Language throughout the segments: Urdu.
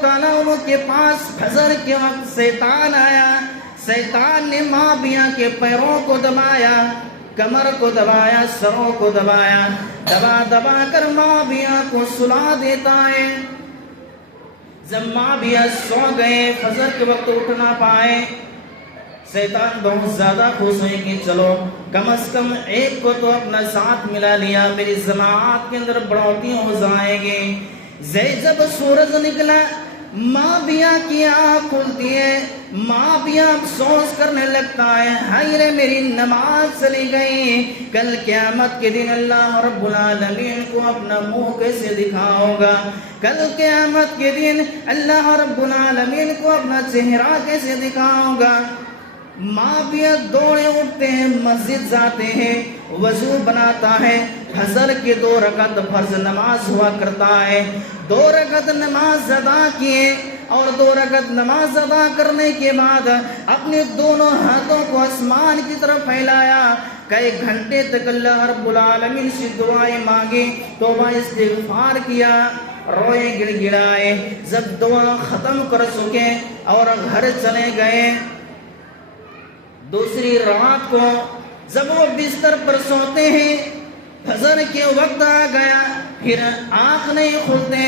تعالیٰ عنہ کے پاس فجر کے وقت شیطان آیا. شیطان نے معاویہ کے پیروں کو دبایا، کمر کو دبایا، سروں کو دبایا، دبا دبا کر معاویہ کو سلا دیتا ہے. جب معاویہ سو گئے، فجر کے وقت اٹھ نہ پائے، شیطان بہت زیادہ خوش ہوئے کہ چلو کم از کم ایک کو تو اپنا ساتھ ملا لیا، میری جماعت کے اندر بڑھوتی ہو جائیں گے. جب سورج نکلا، معاویہ کی آنکھ کھلتی ہے. معاویہ افسوس کرنے لگتا ہے، ہائے رے میری نماز چلی گئی، کل قیامت کے دن اللہ رب العالمین کو اپنا منہ کیسے دکھاؤں گا، کل قیامت کے دن اللہ رب العالمین کو اپنا چہرہ کیسے دکھاؤں گا. معاویہ دوڑے اٹھتے ہیں، مسجد جاتے ہیں، وضو بناتا ہے. فجر کے 2 رکعت فرض نماز ہوا کرتا ہے. 2 رکعت نماز ادا کیے اور 2 رکعت نماز ادا کرنے کے بعد اپنے دونوں ہاتھوں کو آسمان کی طرف پھیلایا. کئی گھنٹے تک اللہ رب العالمین سے دعائیں مانگی، توبہ استغفار کیا، روئے گڑ گڑائے. جب دعا ختم کر چکے اور گھر چلے گئے، دوسری رات کو جب وہ بستر پر سوتے ہیں، فجر کے وقت آ گیا، پھر آنکھ نہیں کھلتے.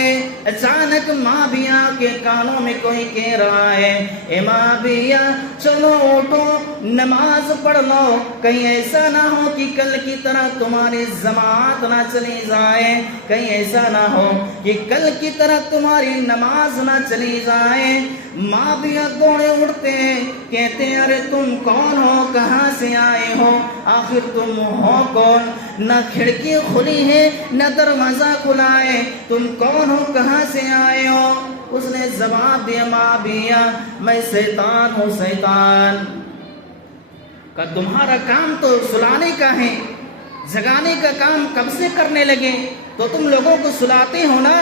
اچانک معاویہ کے کانوں میں کوئی کہہ رہا ہے، اے معاویہ چلو اٹھو نماز پڑھ لو، کہیں ایسا نہ ہو کہ کل کی طرح تمہاری جماعت نہ چلی جائے، کہیں ایسا نہ ہو کہ کل کی طرح تمہاری نماز نہ چلی جائے. معاویہ دوڑے اٹھتے ہیں، کہتے ہیں ارے تم کون ہو، کہاں سے آئے ہو، آخر تم ہو کون، نہ کھڑکی کھلی ہے نہ دروازہ کھلا ہے، تم کون ہو، کہاں سے آئے ہو. اس نے جواب دیا، معاویہ میں شیطان ہوں. شیطان کا تمہارا کام تو سلانے کا ہے، جگانے کا کام کب سے کرنے لگے، تو تم لوگوں کو سلاتے ہو نا،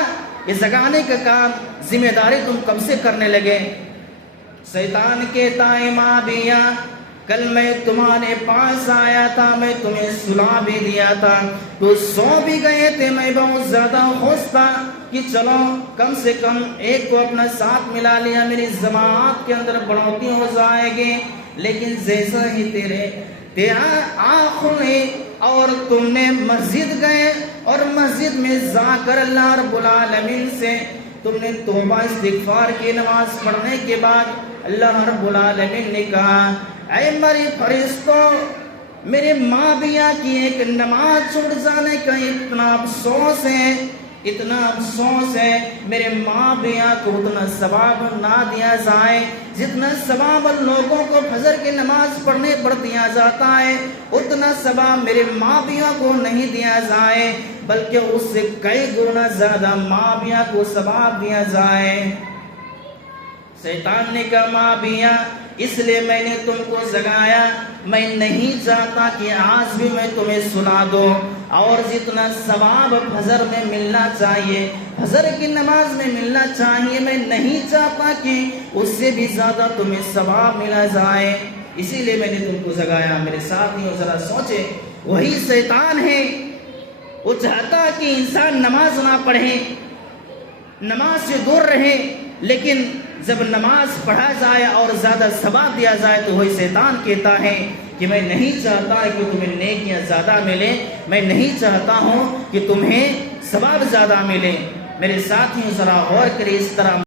یہ جگانے کا کام ذمہ داری تم کب سے کرنے لگے. شیطان کہتا ہے، معاویہ کل میں تمہارے پاس آیا تھا، میں تمہیں سلا بھی دیا تھا، تو سو بھی گئے تھے، میں بہت زیادہ خوش تھا کہ چلو کم سے کم ایک کو اپنا ساتھ ملا لیا، میری جماعت کے اندر بڑھوتی ہو جائے گی. لیکن جیسا ہی تیرا آنکھ کھلی اور تم نے مسجد گئے اور مسجد میں جا کر اللہ رب العالمین سے تم نے توبہ استغفار کی، نماز پڑھنے کے بعد اللہ رب العالمین نے کہا، اے میری فرشتوں، میرے معاویہ کی ایک نماز چھوٹ جانے کا اتنا افسوس ہے، اتنا افسوس ہے، میرے معاویہ کو اتنا ثواب نہ دیا جائے جتنا ثواب لوگوں کو فجر کی نماز پڑھنے پر دیا جاتا ہے، اتنا ثواب میرے معاویہ کو نہیں دیا جائے، بلکہ اس سے کئی گنا زیادہ معاویہ کو ثواب دیا جائے. شیطان نے کہا، معاویہ اس لیے میں نے تم کو جگایا، میں نہیں چاہتا کہ آج بھی میں تمہیں سنا دوں، اور جتنا ثواب فجر میں ملنا چاہیے، فجر کی نماز میں ملنا چاہیے، میں نہیں چاہتا کہ اس سے بھی زیادہ تمہیں ثواب ملا جائے، اسی لیے میں نے تم کو جگایا. میرے ساتھیوں ذرا سوچے، وہی شیطان ہے، وہ چاہتا کہ انسان نماز نہ پڑھے، نماز سے دور رہے، لیکن جب نماز پڑھا جائے اور زیادہ ثواب دیا جائے تو وہی شیطان کہتا ہے کہ میں نہیں چاہتا کہ تمہیں نیکیاں زیادہ ملے، میں نہیں چاہتا ہوں کہ تمہیں ثواب زیادہ ملے. میرے ساتھیوں ذرا غور کریں، اس طرح